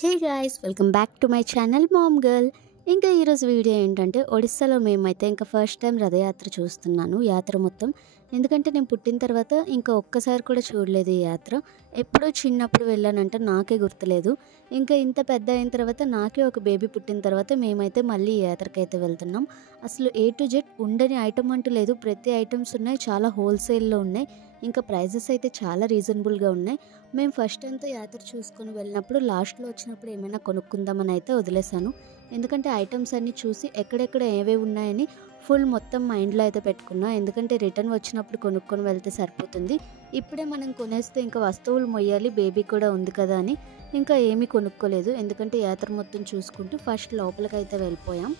Hey guys, welcome back to my channel ma'am girl. ఇంకా ఈరోజు video ఏంటంటే, ఒడిస్సాలో మేమైతే ఇంకా ఫస్ట్ టైం రథయాత్ర చూస్తున్నాను. యాత్ర మొత్తం ఎందుకంటే నేను పుట్టిన తర్వాత ఇంకా ఒక్కసారి కూడా చూడలేదు ఈ యాత్ర. ఎప్పుడో చిన్నప్పుడు వెళ్ళానంటే నాకే గుర్తులేదు. ఇంకా ఇంత పెద్ద అయిన తర్వాత నాకే ఒక బేబీ పుట్టిన తర్వాత మేమైతే మళ్ళీ ఈ యాత్రకైతే వెళ్తున్నాం. అసలు ఏ టు జెడ్ ఉండని ఐటమ్ అంటూ లేదు, ప్రతి ఐటమ్స్ ఉన్నాయి, చాలా హోల్సేల్లో ఉన్నాయి. ఇంకా ప్రైజెస్ అయితే చాలా రీజనబుల్గా ఉన్నాయి. మేము ఫస్ట్ అంతా యాత్ర చూసుకొని వెళ్ళినప్పుడు లాస్ట్లో వచ్చినప్పుడు ఏమైనా కొనుక్కుందామని అయితే వదిలేసాను. ఎందుకంటే ఐటమ్స్ అన్నీ చూసి ఎక్కడెక్కడ ఏవేవి ఉన్నాయని ఫుల్ మొత్తం మైండ్లో అయితే పెట్టుకున్నా. ఎందుకంటే రిటర్న్ వచ్చినప్పుడు కొనుక్కొని వెళ్తే సరిపోతుంది. ఇప్పుడే మనం కొనేస్తే ఇంకా వస్తువులు మొయ్యాలి, బేబీ కూడా ఉంది కదా అని ఇంకా ఏమీ కొనుక్కోలేదు. ఎందుకంటే యాత్ర మొత్తం చూసుకుంటూ ఫస్ట్ లోపలికైతే వెళ్ళిపోయాం.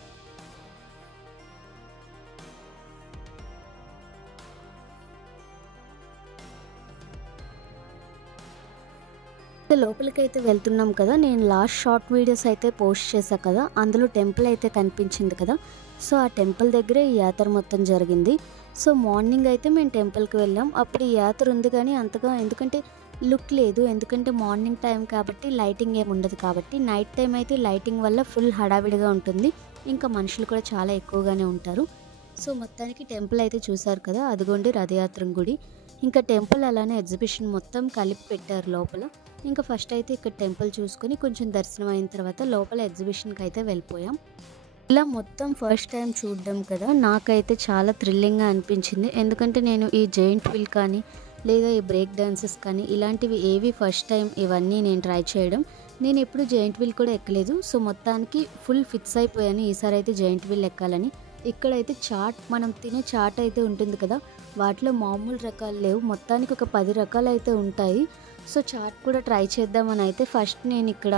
లోపలికైతే వెళ్తున్నాం కదా, నేను లాస్ట్ షార్ట్ వీడియోస్ అయితే పోస్ట్ చేశా కదా, అందులో టెంపుల్ అయితే కనిపించింది కదా. సో ఆ టెంపుల్ దగ్గరే ఈ యాత్ర మొత్తం జరిగింది. సో మార్నింగ్ అయితే మేము టెంపుల్కి వెళ్ళాం. అప్పుడు ఈ యాత్ర ఉంది కానీ అంతగా ఎందుకంటే లుక్ లేదు, ఎందుకంటే మార్నింగ్ టైం కాబట్టి లైటింగ్ ఏమి ఉండదు కాబట్టి. నైట్ టైం అయితే లైటింగ్ వల్ల ఫుల్ హడావిడిగా ఉంటుంది, ఇంకా మనుషులు కూడా చాలా ఎక్కువగానే ఉంటారు. సో మొత్తానికి టెంపుల్ అయితే చూసారు కదా, అదిగోండి రథయాత్ర గుడి. ఇంకా టెంపుల్ అలానే ఎగ్జిబిషన్ మొత్తం కలిపి పెట్టారు లోపల. ఇంకా ఫస్ట్ అయితే ఇక్కడ టెంపుల్ చూసుకొని కొంచెం దర్శనం అయిన తర్వాత లోపల ఎగ్జిబిషన్కి అయితే వెళ్ళిపోయాం. ఇలా మొత్తం ఫస్ట్ టైం చూడడం కదా, నాకైతే చాలా థ్రిల్లింగ్గా అనిపించింది. ఎందుకంటే నేను ఈ జెయింట్ వీల్ కానీ లేదా ఈ బ్రేక్ డాన్సెస్ కానీ ఇలాంటివి ఏవి ఫస్ట్ టైం ఇవన్నీ నేను ట్రై చేయడం. నేను ఎప్పుడు జెయింట్ వీల్ కూడా ఎక్కలేదు. సో మొత్తానికి ఫుల్ ఫిక్స్ అయిపోయాను ఈసారి అయితే జెయింట్ వీల్ ఎక్కాలని. ఇక్కడైతే చాట్, మనం తినే చాట్ అయితే ఉంటుంది కదా, వాటిలో మామూలు రకాలు లేవు, మొత్తానికి ఒక 10 రకాలు అయితే ఉంటాయి. సో చాట్ కూడా ట్రై చేద్దామని అయితే ఫస్ట్ నేను ఇక్కడ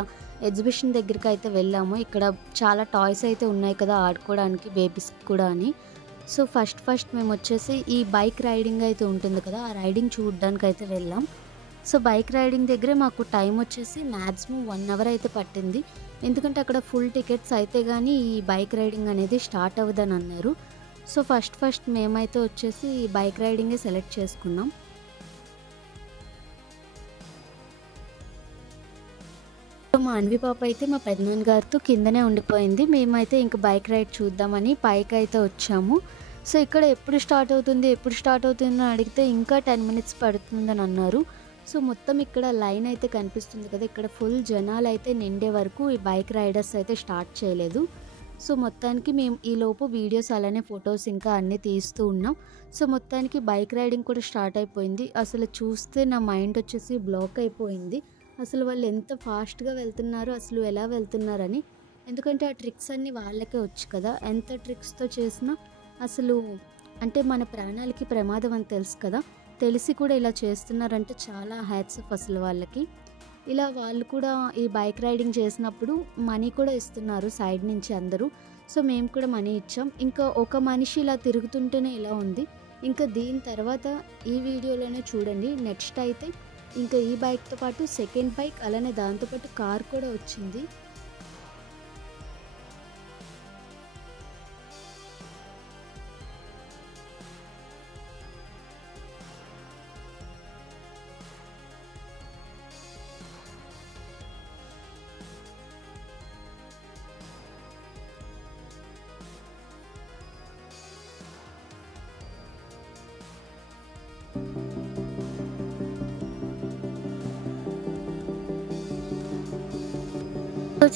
ఎగ్జిబిషన్ దగ్గరికి అయితే వెళ్ళాము. ఇక్కడ చాలా టాయ్స్ అయితే ఉన్నాయి కదా ఆడుకోవడానికి బేబీస్కి కూడా అని. సో ఫస్ట్ మేము వచ్చేసి ఈ బైక్ రైడింగ్ అయితే ఉంటుంది కదా, ఆ రైడింగ్ చూడడానికి అయితే వెళ్ళాం. సో బైక్ రైడింగ్ దగ్గరే మాకు టైం వచ్చేసి మ్యాక్సిమం 1 అవర్ అయితే పట్టింది. ఎందుకంటే అక్కడ ఫుల్ టికెట్స్ అయితే కానీ ఈ బైక్ రైడింగ్ అనేది స్టార్ట్ అవ్వదని అన్నారు. సో ఫస్ట్ మేమైతే వచ్చేసి ఈ బైక్ రైడింగే సెలెక్ట్ చేసుకున్నాం. మా అన్వి పాప అయితే మా పెద్దనాన్న గారితో కిందనే ఉండిపోయింది. మేమైతే ఇంకా బైక్ రైడ్ చూద్దామని పైకి అయితే వచ్చాము. సో ఇక్కడ ఎప్పుడు స్టార్ట్ అవుతుంది అని అడిగితే ఇంకా 10 మినిట్స్ పడుతుందని అన్నారు. సో మొత్తం ఇక్కడ లైన్ అయితే కనిపిస్తుంది కదా, ఇక్కడ ఫుల్ జనాలు అయితే నిండే వరకు ఈ బైక్ రైడర్స్ అయితే స్టార్ట్ చేయలేదు. సో మొత్తానికి మేము ఈలోపు వీడియోస్ అలానే ఫొటోస్ ఇంకా అన్నీ తీస్తూ ఉన్నాం. సో మొత్తానికి బైక్ రైడింగ్ కూడా స్టార్ట్ అయిపోయింది. అసలు చూస్తే నా మైండ్ వచ్చేసి బ్లాక్ అయిపోయింది. అసలు వాళ్ళు ఎంత ఫాస్ట్గా వెళ్తున్నారు, అసలు ఎలా వెళ్తున్నారని. ఎందుకంటే ఆ ట్రిక్స్ అన్నీ వాళ్ళకే వచ్చు కదా, ఎంత ట్రిక్స్తో చేసినా అసలు అంటే మన ప్రాణాలకి ప్రమాదం అని తెలుసు కదా, తెలిసి కూడా ఇలా చేస్తున్నారంటే చాలా హ్యాట్స్ ఆఫ్ అసలు వాళ్ళకి. ఇలా వాళ్ళు కూడా ఈ బైక్ రైడింగ్ చేసినప్పుడు మనీ కూడా ఇస్తున్నారు సైడ్ నుంచి అందరూ. సో మేము కూడా మనీ ఇచ్చాం. ఇంకా ఒక మనిషి ఇలా తిరుగుతుంటేనే ఇలా ఉంది. ఇంకా దీని తర్వాత ఈ వీడియోలోనే చూడండి. నెక్స్ట్ అయితే ఇంకా ఈ బైక్తో పాటు సెకండ్ బైక్ అలానే దాంతోపాటు కార్ కూడా వచ్చింది.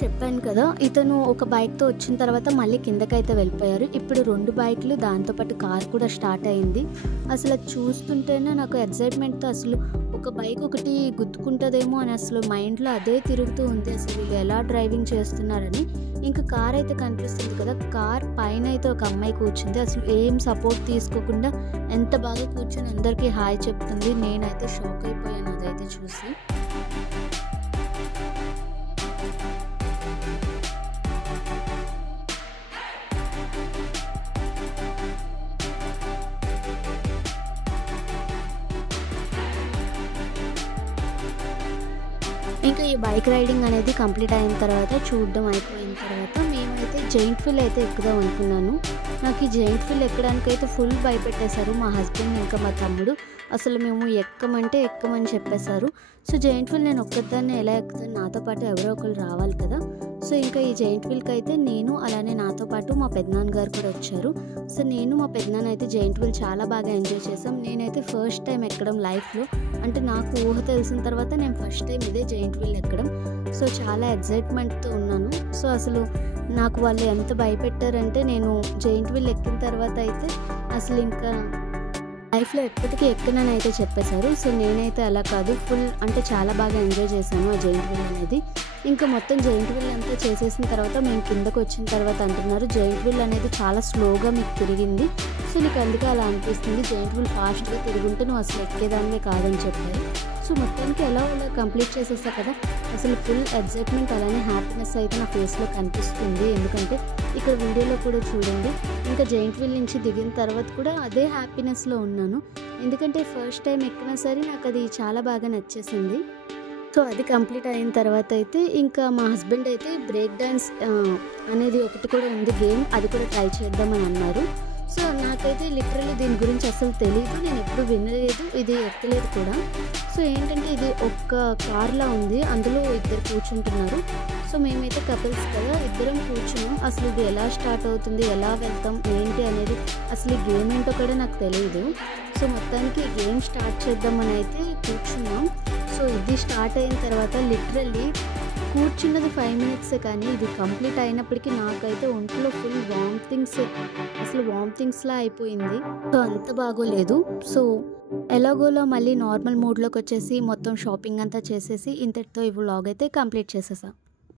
చెప్పాను కదా, ఇతను ఒక బైక్తో వచ్చిన తర్వాత మళ్ళీ కిందకైతే వెళ్ళిపోయారు. ఇప్పుడు 2 బైక్లు దాంతోపాటు కార్ కూడా స్టార్ట్ అయింది. అసలు చూస్తుంటేనే నాకు ఎక్సైట్మెంట్తో అసలు ఒక బైక్ ఒకటి గుద్దుకుంటుందేమో అని అసలు మైండ్లో అదే తిరుగుతూ ఉంది, అసలు వీళ్ళు ఎలా డ్రైవింగ్ చేస్తున్నారని. ఇంకా కార్ అయితే కనిపిస్తుంది కదా, కార్ పైన అయితే ఒక అమ్మాయి కూర్చుంది. అసలు ఏం సపోర్ట్ తీసుకోకుండా ఎంత బాగా కూర్చొని అందరికీ హాయ్ చెప్తుంది. నేనైతే షాక్ అయిపోయాను అదైతే చూసి. ఇంకా ఈ బైక్ రైడింగ్ అనేది కంప్లీట్ అయిన తర్వాత చూడడం అయిపోయిన తర్వాత మేమైతే జైంట్ వీల్ అయితే ఎక్కుదాం అనుకున్నాను. నాకు ఈ జైంట్ వీల్ ఎక్కడానికైతే ఫుల్ భయపెట్టేశారు మా హస్బెండ్ ఇంకా మా తమ్ముడు. అసలు మేము ఎక్కమంటే ఎక్కమని చెప్పేశారు. సో జైంట్ వీల్ నేను ఒక్కదాన్నే ఎలా ఎక్కుతాను, నాతో పాటు ఎవరో ఒకరు రావాలి కదా. సో ఇంకా ఈ జైంట్ వీల్కి అయితే నేను అలానే నాతో పాటు మా పెద్దనాన్నగారు కూడా వచ్చారు. సో నేను మా పెద్దనాన్న అయితే జైంట్ వీల్ చాలా బాగా ఎంజాయ్ చేసాం. నేనైతే ఫస్ట్ టైం ఎక్కడం లైఫ్లో, అంటే నాకు ఊహ తెలిసిన తర్వాత నేను ఫస్ట్ టైం ఇదే జైంట్ వీల్ ఎక్కడం. సో చాలా ఎగ్జైట్మెంట్తో ఉన్నాను. సో అసలు నాకు వాళ్ళు ఎంత భయపెట్టారంటే నేను జైంట్ వీల్ ఎక్కిన తర్వాత అయితే అసలు ఇంకా లైఫ్లో ఎప్పటికీ ఎక్కనని అయితే చెప్పేశారు. సో నేనైతే అలా కాదు, ఫుల్ అంటే చాలా బాగా ఎంజాయ్ చేశాను ఆ జైంట్ వీల్ అనేది. ఇంకా మొత్తం జైంట్ వీల్ అంతా చేసేసిన తర్వాత మేము కిందకు వచ్చిన తర్వాత అంటున్నారు జైంట్ వీల్ అనేది చాలా స్లోగా మీకు తిరిగింది, సో నీకు అందుకే అలా అనిపిస్తుంది, జైంట్ వీల్ ఫాస్ట్గా తిరుగుంటే నువ్వు అసలు ఎక్కేదానివే కాదని చెప్పారు. సో మొత్తానికి ఎలా కంప్లీట్ చేసేసా కదా. అసలు ఫుల్ ఎగ్జైట్మెంట్ అలానే హ్యాపీనెస్ అయితే నా ఫేస్లో కనిపిస్తుంది. ఎందుకంటే ఇక్కడ వీడియోలో కూడా చూడండి, ఇంకా జైంట్ వీల్ నుంచి దిగిన తర్వాత కూడా అదే హ్యాపీనెస్లో ఉన్నాను. ఎందుకంటే ఫస్ట్ టైం ఎక్కినా సరే నాకు అది చాలా బాగా నచ్చేసింది. సో అది కంప్లీట్ అయిన తర్వాత అయితే ఇంకా మా హస్బెండ్ అయితే బ్రేక్ డ్యాన్స్ అనేది ఒకటి కూడా ఉంది గేమ్, అది కూడా ట్రై చేద్దామని అన్నారు. సో నాకైతే లిటరల్లీ దీని గురించి అసలు తెలియదు, నేను ఎప్పుడు వినలేదు, ఇది ఎక్కలేదు కూడా. సో ఏంటంటే ఇది ఒక్క కార్లా ఉంది, అందులో ఇద్దరు కూర్చుంటున్నారు. సో మేమైతే కపుల్స్ కదా, ఇద్దరం కూర్చున్నాం. అసలు ఇది ఎలా స్టార్ట్ అవుతుంది, ఎలా వెళ్తాం ఏంటి అనేది అసలు ఈ గేమ్ ఏంటో కూడా నాకు తెలియదు. సో మొత్తానికి గేమ్ స్టార్ట్ చేద్దామని అయితే కూర్చున్నాం. సో ఇది స్టార్ట్ అయిన తర్వాత లిటరల్లీ కూర్చున్నది 5 మినిట్సే, కానీ ఇది కంప్లీట్ అయినప్పటికీ నాకైతే ఒంట్లో ఫుల్ అసలు వామిటింగ్స్లా అయిపోయింది. సో అంత బాగోలేదు. సో ఎలాగోలో మళ్ళీ నార్మల్ మూడ్లోకి వచ్చేసి మొత్తం షాపింగ్ అంతా చేసేసి ఇంతటితో ఈ వ్లాగ్ అయితే కంప్లీట్ చేసేసా.